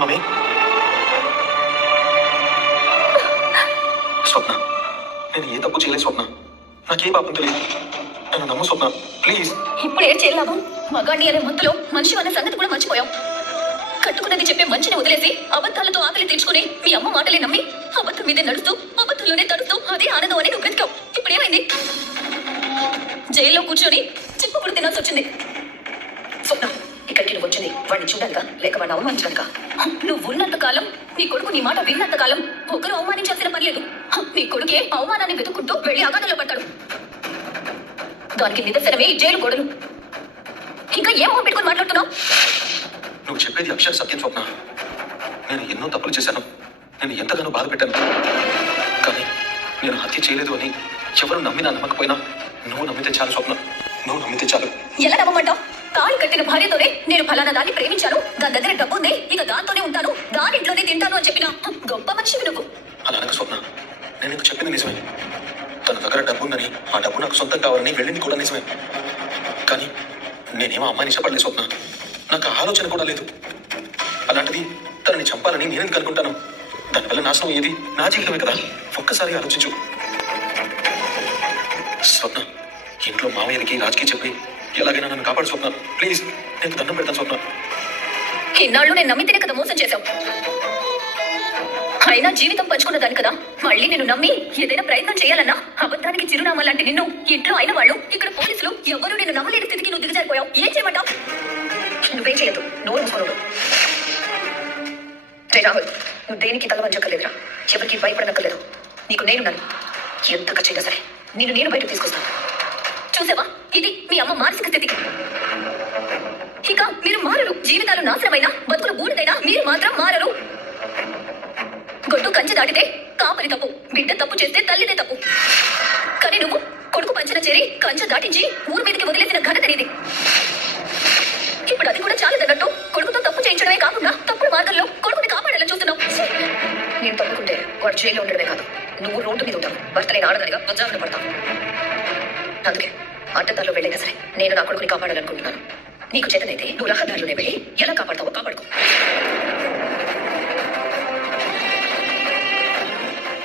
Mummy స్వప్న, నేను ఏ తప్పు చేయలేదు స్వప్న. నాకే పాపం తెలియదు. నన్ను నమ్ము స్వప్న, ప్లీజ్. ఇప్పుడు ఏం చేయలేము. మగాడిని అనే మందులో మనిషి అనే సంగతి కూడా మర్చిపోయాం. కట్టుకున్నది చెప్పే మంచిని వదిలేసి అబద్ధాలతో ఆకలి తెచ్చుకుని మీ అమ్మ మాటలే నమ్మి అబద్ధం మీదే నడుస్తూ అబద్ధంలోనే తడుస్తూ అదే ఆనందం అని నువ్వు బ్రతికావు. ఇప్పుడు ఏమైంది? జైల్లో కూర్చొని చిప్పుకుడు తినాల్సి వచ్చింది. స్వప్న, ఇక్కడికి నువ్వు వచ్చింది వాడిని చూడాలిగా, లేక వాడిని అవమానించాలిగా? నువ్వు ఉన్నంత కాలం, నీ కొడుకు నీ మాట విన్నంత కాలం ఒకరు అవమానించాల్సిన పర్లేదు. నీ కొడుకే అవమానాన్ని వెతుక్కుంటూ వెళ్ళి అగాధంలో పడ్డాడు. దానికి నిదర్శనమే ఈ జైలు గోడలు. ఇంకా ఏం మొహం పెట్టుకుని మాట్లాడుతున్నావు? నువ్వు చెప్పేది అక్షర సత్యం స్వప్న. నేను ఎన్నో తప్పులు చేశాను, నేను ఎంతగానో బాధ పెట్టాను. కానీ నేను హత్య చేయలేదు అని ఎవరు నమ్మినా నమ్మకపోయినా నువ్వు నమ్మితే చాలు స్వప్న, నువ్వు నమ్మితే చాలు. ఎలా నమ్మమంటావు? తాళి కట్టిన భార్యతోనే నేను ఫలానా దాన్ని ప్రేమించాను, దాని దగ్గర డబ్బు ఉంది, ఇక దాంతోనే ఉంటాను, దానింట్లోనే తింటాను అని చెప్పిన గొప్ప మనిషివి నువ్వు. అలా అనక స్వప్న, నేను నీకు చెప్పింది నిజమే. తన దగ్గర డబ్బు ఉందని, ఆ డబ్బు నాకు సొంతం కావాలని వెళ్ళింది కూడా నిజమే. కానీ నేనేమో అమ్మాయిని ఇష్టపడలేదు స్వప్న. నాకు ఆలోచన కూడా లేదు. అలాంటిది తనని చంపాలని నేనెందుకు అనుకుంటాను? దానివల్ల నాశనం ఏది? నా జీవితమే కదా. ఒక్కసారి ఆలోచించు స్వప్న. ఇంట్లో మామయ్యకి రాజుకి చెప్పి ఎలాగైనా నన్ను కాపాడు స్వప్న, ప్లీజ్. నేను దండం పెడతాను స్వప్న. ఇన్నాళ్ళు నేను నమ్మితేనే కదా మోసం చేశావు. అయినా జీవితం పంచుకున్న దాని కదా మళ్ళీ నేను నమ్మి ఏదైనా ప్రయత్నం చేయాలన్నా అబద్ధానికి చిరునామా లాంటి నిన్ను ఇంట్లో అయిన వాళ్ళు, ఇక్కడ పోలీసులు ఎవరు నేను నమ్మలేని స్థితికి నువ్వు దిగజారిపోయావు. ఏం చేయమంటావు? నువ్వేం చేయొద్దు, నోరు మూసుకోను. రే రాహుల్, నువ్వు దేనికి తల వంచక్కర్లేదురా, ఎవరికి భయపడనక్కర్లేదు. నీకు నేనున్నాను. ఎంత ఖర్చైనా సరే నేను బయటకు తీసుకొస్తాను. చూసావా, ఇది మీ అమ్మ మానసిక స్థితి. ఇక మీరు మారరు. జీవితాలు నాశనమైనా, బతుకులు బూడిదైనా మీరు మాత్రం మారరు. గొడ్డు కంచె దాటితే కాపరి తప్పు, బిడ్డ తప్పు చేస్తే తల్లిదే తప్పు. కానీ నువ్వు కొడుకు పంచన చేరి కంచె దాటించి ఊరి మీదకి వదిలేసిన ఘనత నీది. ఇప్పుడు అది కూడా చాలదన్నట్టు కొడుకుతో తప్పు చేయించడమే కాకుండా తప్పుడు మార్గంలో కొడుకుని కాపాడాలని చూస్తున్నావు. నేను తప్పుకుంటే వాడు జైల్లో ఉండడమే కాదు, నువ్వు రోడ్డు మీద ఉంటావు. భర్త నేను ఆడదానిగా బజారులో పడతావు. అందుకే అడ్డదారిలో వెళ్ళైనా సరే నేను నా కొడుకుని కాపాడాలనుకుంటున్నాను. నీకు చేతనైతే నువ్వు రహదారిలోనే వెళ్ళి ఎలా కాపాడతావో కాపాడుకో.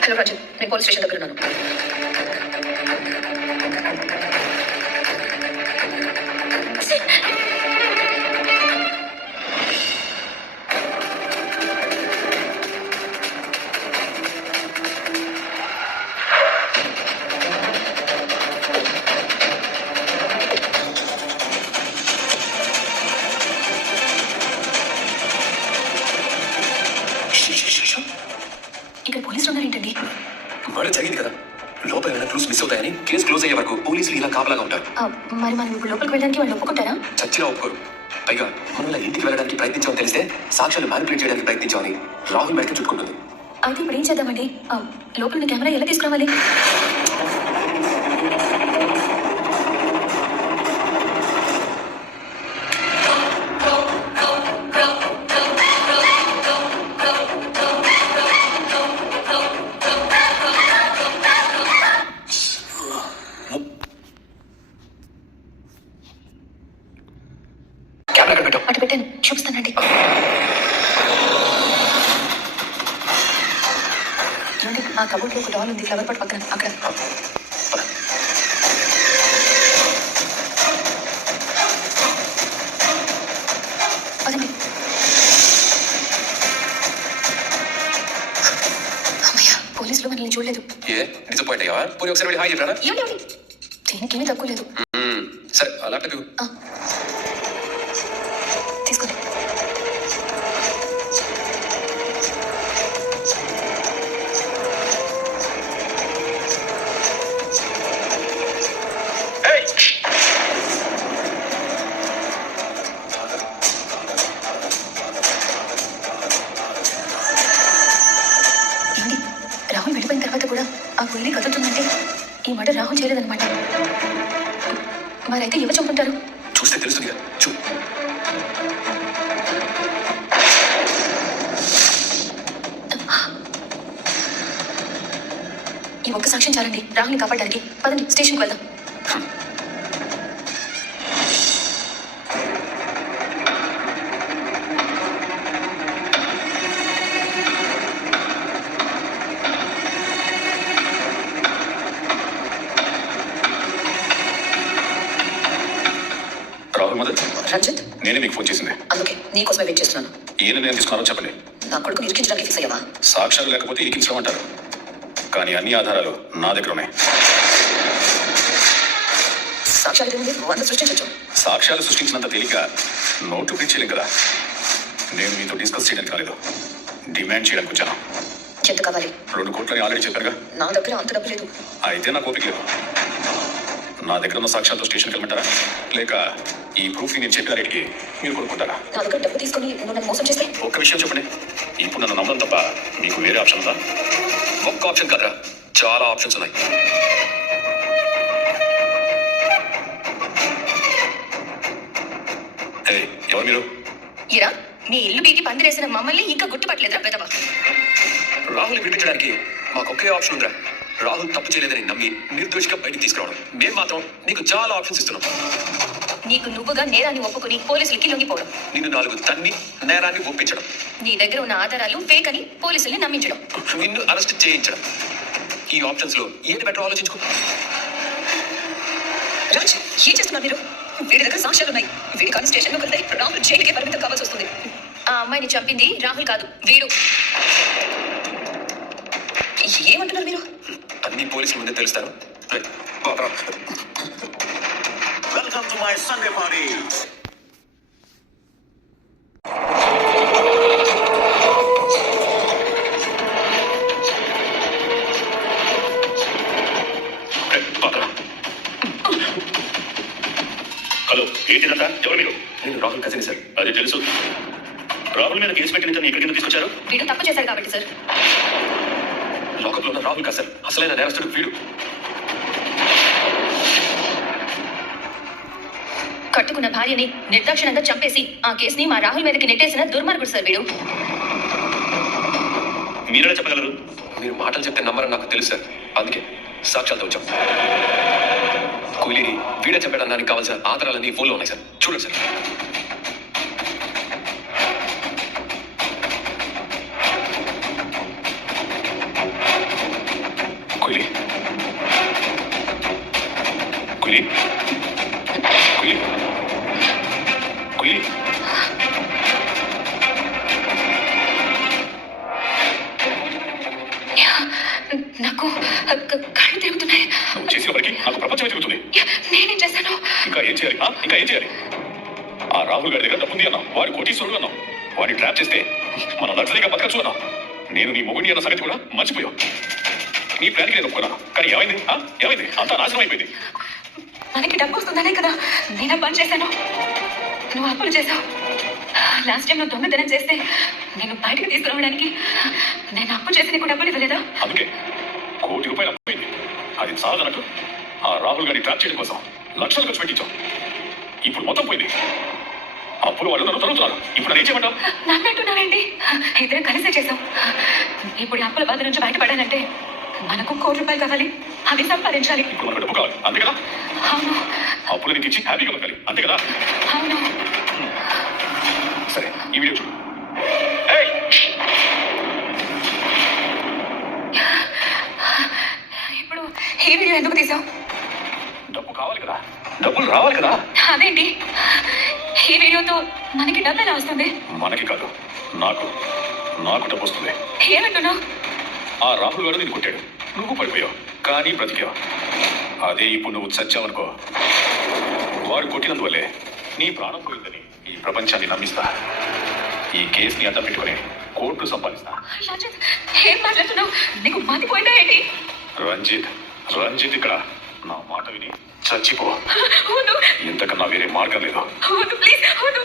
హలో రాజు, నేను పోలీస్ స్టేషన్ దగ్గర ఉన్నాను. ఇక్కడ పోలీసులు ఉన్నారేంటండి? మర్డర్ జరిగింది కదా, లోపల ఏమైనా క్లూస్ మిస్ అవుతాయని కేసు క్లోజ్ అయ్యే వరకు పోలీసులు ఇలా కాపలాగా ఉంటారు. మరి మనం ఇప్పుడు లోపలికి వెళ్ళడానికి వాళ్ళు ఒప్పుకుంటారా? చచ్చినా ఒప్పుకోరు. పైగా మనల్ని ఇంటికి వెళ్ళడానికి ప్రయత్నించామని తెలిస్తే సాక్ష్యాలు మ్యానిపులేట్ చేయడానికి ప్రయత్నించామని రాహుల్ బయటకు చుట్టుకుంటుంది. అయితే ఇప్పుడు ఏం చేద్దామండి? లోపల కెమెరా ఎలా తీసుకురావాలి? అటు పెట్టాను, చూపిస్తానండి. ఆ కబోర్డ్లో ఒక డాల్ ఉంది, ఫ్లవర్ పాట్ పక్కన. అక్కడ అదండి. అమ్మయ్య, పోలీసులు మనల్ని చూడలేదు. డిసప్పాయింట్ అయ్యావా? పోనీ ఒకసారి వెళ్ళి హాయ్ చెప్పారా? ఏమిటి దీనికేమీ తక్కువ లేదు. సరే, అలా తీసుకోండి. రాహుల్ వెళ్ళిపోయిన తర్వాత కూడా ఆ గుల్లి కదులుతుందంటే ఈ మాట రాహుల్ చేయలేదన్నమాట. మరైతే ఎవరు చంపుంటారు? చూస్తే తెలుస్తుంది కదా. ఈ ఒక్క సాక్ష్యం చాలండి రాహుల్ని కాపాడడానికి. పదండి, స్టేషన్కి వెళ్దాం. రంజిత్, నేనే మీకు ఫోన్ చేసింది. అందుకే నీకోసమే వెయిట్ చేస్తున్నాను. ఏ నిర్ణయం తీసుకున్నారో చెప్పండి. నా కొడుకుని ఇరికించడానికి ఫిక్స్ అయ్యావా? సాక్ష్యాలు లేకపోతే ఇరికించమంటారు, కానీ అన్ని ఆధారాలు నా దగ్గర ఉన్నాయి. సాక్ష్యాలు ఏముంది, వంద సృష్టించచ్చు. సాక్ష్యాలు సృష్టించినంత తేలిక నోటు ప్రింట్ చేయలేం కదా. నేను మీతో డిస్కస్ చేయడానికి కాలేదు, డిమాండ్ చేయడానికి వచ్చాను. ఎంత కావాలి? 2 కోట్లని ఆల్రెడీ చెప్పారుగా. నా దగ్గర అంత డబ్బు లేదు. అయితే నాకు ఓపిక లేదు. నా దగ్గర ఉన్న సాక్ష్యాలతో స్టేషన్కి వెళ్ళమంటారా, లేక ఈ ప్రూఫ్ నేను చెప్పిన రేటుకి మీరు కొనుక్కుంటారా? నా దగ్గర డబ్బు తీసుకొని నువ్వు నన్ను మోసం చేస్తే? ఒక్క విషయం చెప్పండి, ఇప్పుడు నన్ను నమ్మడం తప్ప మీకు వేరే ఆప్షన్ ఉందా? ఒక్క ఆప్షన్ కాదురా, చాలా ఆప్షన్స్ ఉన్నాయి. ఎవరు మీరు? ఇరా, నీ ఇల్లు బీకి పందిరేసిన మమ్మల్ని ఇంకా గుర్తుపట్టలేదురా పెదవా? రాహుల్ విడిపించడానికి మాకు ఒకే ఆప్షన్ ఉందిరా. రాహుల్ తప్పు చేయలేదని నమ్మి నిర్దోషిగా బయటికి తీసుకురావడం. మేము మాత్రం నీకు చాలా ఆప్షన్స్ ఇస్తున్నాం. నీకు నువ్వుగా నేరాన్ని ఒప్పుకొని పోలీసులకి లొంగిపోవడం, నిన్ను 4 తన్ని నేరాన్ని ఒప్పించడం, నీ దగ్గర ఉన్న ఆధారాలు ఫేక్ అని పోలీసుల్ని నమ్మించడం, నిన్ను అరెస్ట్ చేయించడం. ఈ ఆప్షన్స్ లో ఏది బెటర్ ఆలోచించుకో. రాజ్, ఏం చేస్తున్నారు మీరు? వీడి దగ్గర సాక్ష్యాలు ఉన్నాయి. వీడి కానీ స్టేషన్ లోకి వెళ్తే రాహుల్ జైలుకే పరిమితం కావాల్సి వస్తుంది. ఆ అమ్మాయిని చంపింది రాహుల్ కాదు, వీడు. ఏమంటున్నారు మీరు? అన్ని పోలీసుల ముందే తెలుస్తాను. Welcome to my Sunday party. Hello, ఏంటిదంతా? ఎవరు మీరు? నేను రాహుల్ కజిన్ సార్. అది తెలుసు. రాహుల్ మీద కేసు పెట్టిన ఇక్కడికి ఎందుకు తీసుకొచ్చారు? వీడు తప్పు చేశారు కాబట్టి సార్. లాకప్లో ఉన్న రాహుల్ కాదు సార్, అసలైన నేరస్తుడు వీడు. కట్టుకున్న భార్యని నిర్దాక్షిణంగా చంపేసి ఆ కేసుని మా రాహుల్ మీదకి నెట్టేసిన దుర్మార్గుడు సార్ వీడు. మీరెలా చెప్పగలరు? మీరు మాటలు చెప్తే నమ్మరని నాకు తెలుసు సార్, అందుకే సాక్ష్యాలతో వచ్చాం. కూలీని వీడే చెప్పడానికి కావాల్సిన ఆధారాలన్నీ ఫోన్లో ఉన్నాయి సార్, చూడండి సార్. కూలీ కూలీ కూలీ కూలీ నాకు కళ్ళు తిరుగుతున్నాయి. నువ్వు చేసిన పనికి నాకు ప్రపంచమే తిరుగుతుంది. నేనేం చేశాను? ఇంకా ఏం చేయాలి? ఇంకా ఏం చేయాలి? ఆ రాహుల్ గారి దగ్గర డబ్బుంది అన్నావు, వాడి కోటీశ్వరుడు అన్నావు, వాడిని ట్రాప్ చేస్తే మనం లగ్జరీగా బతకచ్చు అన్నావు. నేను నీ మొగుడిని అన్న సంగతి కూడా మర్చిపోయావు. నీ ప్లాన్కి నేను ఒప్పుకున్నాను, కానీ ఏమైంది? ఏమైంది? అంతా నాశనం అయిపోయింది. మనకి డబ్బు వస్తుందనే కదా నేను పని చేశాను. నువ్వు అప్పులు చేశావు. లాస్ట్ టైం నువ్వు దొంగతనం చేస్తే నేను బయటకు తీసుకురావడానికి నేను అప్పు చేసి నీకు డబ్బులు ఇవ్వలేదా? అందుకే ₹1 కోటి అప్పోయింది. అది చాలదన్నట్టు ఆ రాహుల్ గారిని ట్రాప్ చేయడం కోసం లక్షలు ఖర్చు పెట్టించాం. ఇప్పుడు మొత్తం పోయింది. అప్పులు వాళ్ళు నన్ను తరుగుతున్నారు. ఇప్పుడు నేను ఏం చేయమంటావు? నన్నంటున్నావేంటి? ఇద్దరం కలిసే చేశాం. ఇప్పుడు అప్పుల బాధ నుంచి బయటపడాలంటే మనకు ₹1 కోటి కావాలి. అవి సంపాదించాలి. ఇప్పుడు మనకు డబ్బు కావాలి, అంతే కదా? అవును. అప్పులు నీకు ఇచ్చి హ్యాపీగా బతకాలి, అంతే కదా? అవును. సరే, ఈ వీడియో చూడు. ఇప్పుడు ఈ వీడియో ఎందుకు తీసావు? డబ్బు కావాలి కదా, డబ్బులు రావాలి కదా. అదేంటి, ఈ వీడియోతో మనకి డబ్బు ఎలా వస్తుంది? మనకి కాదు, నాకు డబ్బు వస్తుంది. ఏమంటున్నావు? ఆ రాహుల్ గారు నేను కొట్టాడు, నువ్వు పడిపోయావు, కానీ బ్రతికావు. అదే ఇప్పుడు నువ్వు చచ్చావనుకో, వాడు కొట్టినందువల్లే నీ ప్రాణం పోయిందని ఈ ప్రపంచాన్ని నమ్మిస్తా. ఈ కేసుని అడ్డం పెట్టుకుని కోర్టు సంపాదిస్తా. రంజిత్, ఏం మాట్లాడుతున్నావు? నీకు మతిపోయిందా ఏంటి? రంజిత్ ఇక్కడ నా మాట విని చచ్చిపో. వద్దు. ఇంతకన్నా వేరే మార్గం లేదు. వద్దు, ప్లీజ్ వద్దు.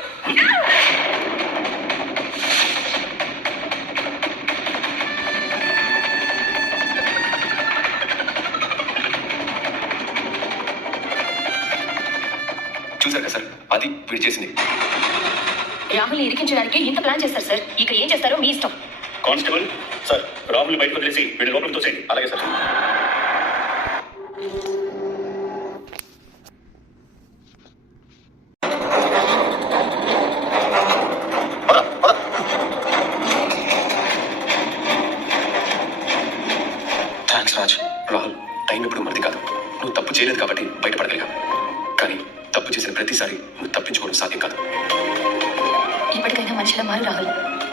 చూసారు కదా సార్, అది వీడు చేసింది. రాహుల్ని ఇరికించడానికి ఇంత ప్లాన్ చేస్తారు సార్. ఇక ఏం చేస్తారో మీ ఇష్టం. కానిస్టేబుల్ సార్, రాహుల్ని బయటకు వదిలేసి వీడి లోపల తోసేయండి. అలాగే sir. Thanks Raj. Rahul, time ఎప్పుడు మనది కాదు. నువ్వు తప్పు చేయలేదు కాబట్టి బయటపడగలిగా, కానీ తప్పు చేసిన ప్రతిసారి నువ్వు తప్పించుకోవడం సాధ్యం కాదు. మనిషిలా మారు రాహుల్.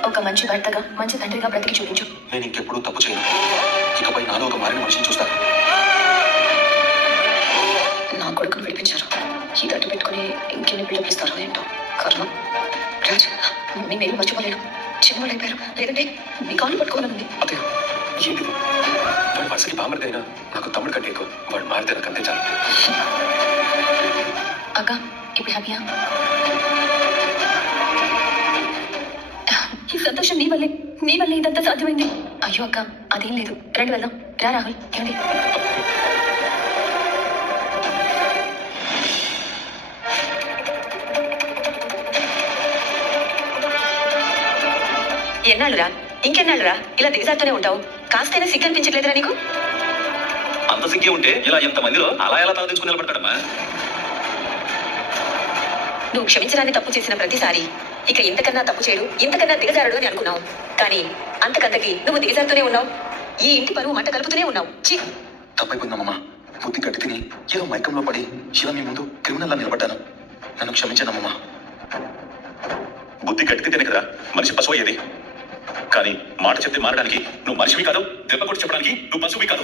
ఒక మంచి భర్తగా మంచి తండ్రిగా బ్రతికి చూపించు. నేను ఇంకెప్పుడూ తప్పు చేయను. ఇకపై నాలో ఒక మారిన మనిషిని చూస్తాను. నా కొడుకును విడిపించారు. ఈ గట్టు పెట్టుకుని ఇంకెన్ని బిల్డప్ ఇస్తారో ఏంటో. కర్మ. రాజ్, మీ మీరు మర్చిపోలేరు. చిన్నవాళ్ళు అయిపోయారు. లేదంటే మీ కాళ్ళు పట్టుకోవాలనుంది. అదే ఏంటి వాడి మనసుకి బామర్ది అయినా నాకు తమ్ముడు కంటే ఎక్కువ. వాడు మారితే నాకు అంతే చాలు. అక్క, ఇప్పుడు హ్యాపీయా? ఈ సంతోషం నీ వల్లే ఇదంతా సాధ్యమైంది. అయ్యో అక్క, అదేం లేదు. రండి వెళ్దాం. రా రాహుల్. ఏమండి? ఎన్నాళ్ళురా, ఇంకెన్నాళ్ళురా ఇలా దిగజారుతూనే ఉంటావు? కాస్తైనా సిగ్గు అనిపించట్లేదురా నీకు? అంత సిగ్గే ఉంటే ఇలా ఎంతమందిలో అలా ఎలా తల తెచ్చుకుని నిలబడతాడమ్మా? నువ్వు క్షమించడాన్ని తప్పు చేసిన ప్రతిసారి ఇక ఇంతకన్నా తప్పు చేయడు, ఇంతకన్నా దిగజారడు అని అనుకున్నావు. కానీ అంతకంతకి నువ్వు దిగజారుతూనే ఉన్నావు. ఈ ఇంటి పరువు మంట కలుపుతూనే ఉన్నావు. ఛీ! తప్పైపోయిందమ్మా. బుద్ధి గట్టి తిని ఏదో మైకంలో పడి ఇలా మీ ముందు క్రిమినల్లా నిలబడ్డాను. నన్ను క్షమించానమ్మా. బుద్ధి గట్టితేనే కదా మనిషి పశువు అయ్యేది. కానీ మాట చెప్తే మారడానికి నువ్వు మనిషివి కాదు, దెబ్బ కొట్టి చెప్పడానికి నువ్వు పశువువి కాదు.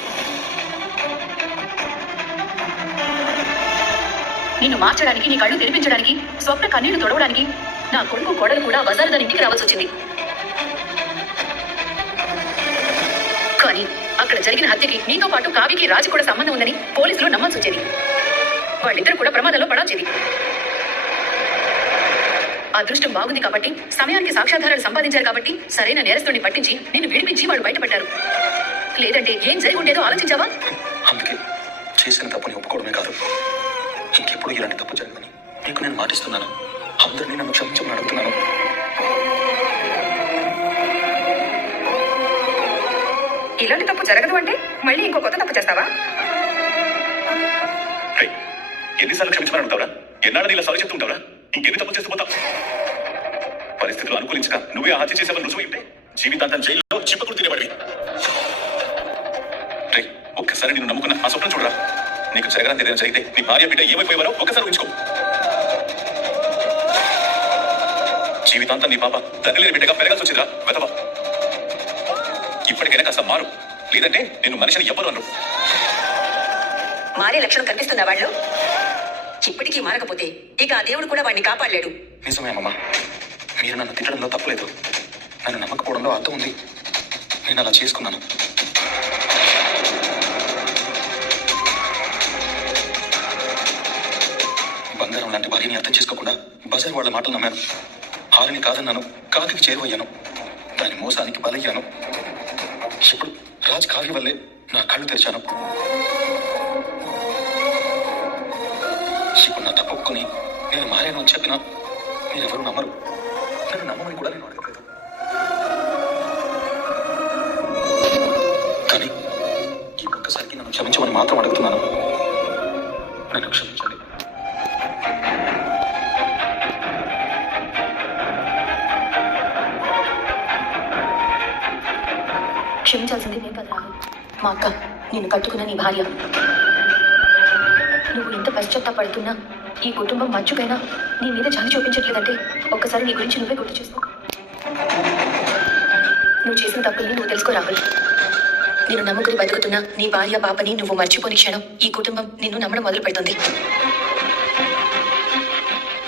నిన్ను మార్చడానికి, నీ కళ్ళు తెరిపించడానికి, స్వప్న కన్నీళ్లు తొడవడానికి నా కొడుకు కోడలు కూడా వజారుదాని ఇంటికి రావాల్సి వచ్చింది. కానీ అక్కడ జరిగిన హత్యకి నీతో పాటు కావ్యకి రాజు కూడా సంబంధం ఉందని పోలీసులు నమ్మాల్సి వచ్చేది. వాళ్ళిద్దరు కూడా ప్రమాదంలో పడాల్సింది. అదృష్టం బాగుంది కాబట్టి, సమయానికి సాక్ష్యాధారాలు సంపాదించారు కాబట్టి సరైన నేరస్తుడిని పట్టించి నిన్ను విడిపించి వాళ్ళు బయటపడ్డారు. లేదంటే ఏం జరిగి ఉండేదో ఆలోచించావా? అందుకే చేసిన తప్పుని ఒప్పుకోవడమే కాదు, ఇంకెప్పుడు ఇలాంటి తప్పు జరగదని నీకు నేను మాటిస్తున్నాను. అందరినీ నన్ను క్షమించమని అడుగుతున్నాను. ఇలాంటి తప్పు జరగదు అంటే మళ్ళీ ఇంకో కొత్త తప్పు చేస్తావా? ఎన్నిసార్లు క్షమించమని అడుగుతావురా? ఎన్నాడని ఇలా సారీ చెప్తూ ఉంటావురా? ఇంకెన్ని తప్పు చేస్తూ పోతావు? పరిస్థితులు అనుకూలించక నువ్వే హత్య చేసేవని రుజువు ఉంటే జీవితాంతం జైల్లో చిప్పకుడు తినేవాడివి. ఒక్కసారి నేను నమ్ముకున్న ఆ స్వప్నం చూడరా. నీకు జరగడానికి ఏదైనా జరిగితే నీ భార్య బిడ్డ ఏమైపోయేవారో ఒక్కసారి ఊహించుకో. జీవితాంతం నీ పాప తండ్రి లేని బిడ్డగా పెరగాల్సి వచ్చిందిరా వెతవా. ఇప్పటికైనా కాస్త మారు, లేదంటే నేను మనిషిని ఎవ్వరు అనరు. మారే లక్షణం కనిపిస్తుందా వాళ్ళు? ఇప్పటికీ మారకపోతే ఇక ఆ దేవుడు కూడా వాడిని కాపాడలేడు. నిజమేమమ్మా, మీరు నన్ను తిట్టడంలో తప్పులేదు. నన్ను నమ్మకపోవడంలో అర్థం ఉంది. నేను అలా చేసుకున్నాను. బంగారం లాంటి భార్యని అర్థం చేసుకోకుండా బజార్ వాళ్ళ మాటలు నమ్మాను. హారిని కాదన్నాను, కాకికి చేరువయ్యాను. దాని మోసానికి బలయ్యాను. ఇప్పుడు రాజ్ కావ్య వల్లే నా కళ్ళు తెరిచాను. ఇప్పుడు నా తప్పు ఒప్పుకొని నేను మారాను అని చెప్పినా మీరెవరూ నమ్మరు. నన్ను నమ్మమని కూడా నేను అడగలేదు. కానీ ఈ ఒక్కసారికి నన్ను క్షమించమని మాత్రం అడుగుతున్నాను. నన్ను క్షమించండి. క్షమించాల్సింది నేను కదా రాహుల్, మా అక్క, నిన్ను కట్టుకున్న నీ భార్య. నువ్వు ఇంత పశ్చాత్తాపడుతున్నా ఈ కుటుంబం మచ్చుకైనా నీ మీద జాలి చూపించట్లేదంటే ఒక్కసారి నీ గురించి నువ్వే గుర్తు చేసుకో. నువ్వు చేసిన తప్పుల్ని నువ్వు తెలుసుకో రాహుల్. నేను నమ్ముకుని బతుకుతున్నా నీ భార్య పాపని నువ్వు మర్చిపోని క్షణం ఈ కుటుంబం నిన్ను నమ్మడం మొదలు పెడుతుంది.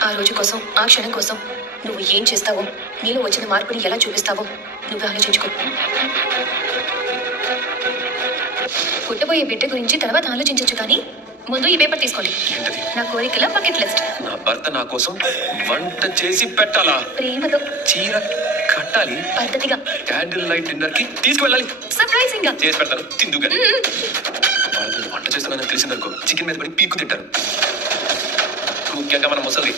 ఆ రోజు కోసం, ఆ క్షణం కోసం నువ్వు ఏం చేస్తావో, నీలో వచ్చిన మార్పుని ఎలా చూపిస్తావో నువ్వు ఆలోచించుకో. పుట్టబోయే బిడ్డ గురించి తర్వాత ఆలోచించచ్చు, కానీ ముందు ఈ పేపర్ తీసుకోండి. నా కోరికల బకెట్ లిస్ట్. నా భర్త నా కోసం వంట చేసి పెట్టాలా? ప్రేమతో చీర కట్టాలి, పద్ధతిగా క్యాండిల్ లైట్ డిన్నర్ కి తీసుకువెళ్ళాలి, సర్ప్రైజింగ్ గా చేసి పెడతారు తిందుగా. వాళ్ళు వంట చేస్తున్నానని తెలిసిందనుకో చికెన్ మీద పడి పీక్కు తింటారు. ముఖ్యంగా మన ముసలి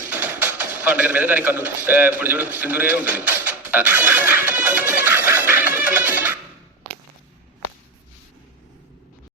పండుగ మీద దాని కన్ను ఎప్పుడు చూడు తిందూరే ఉంటుంది.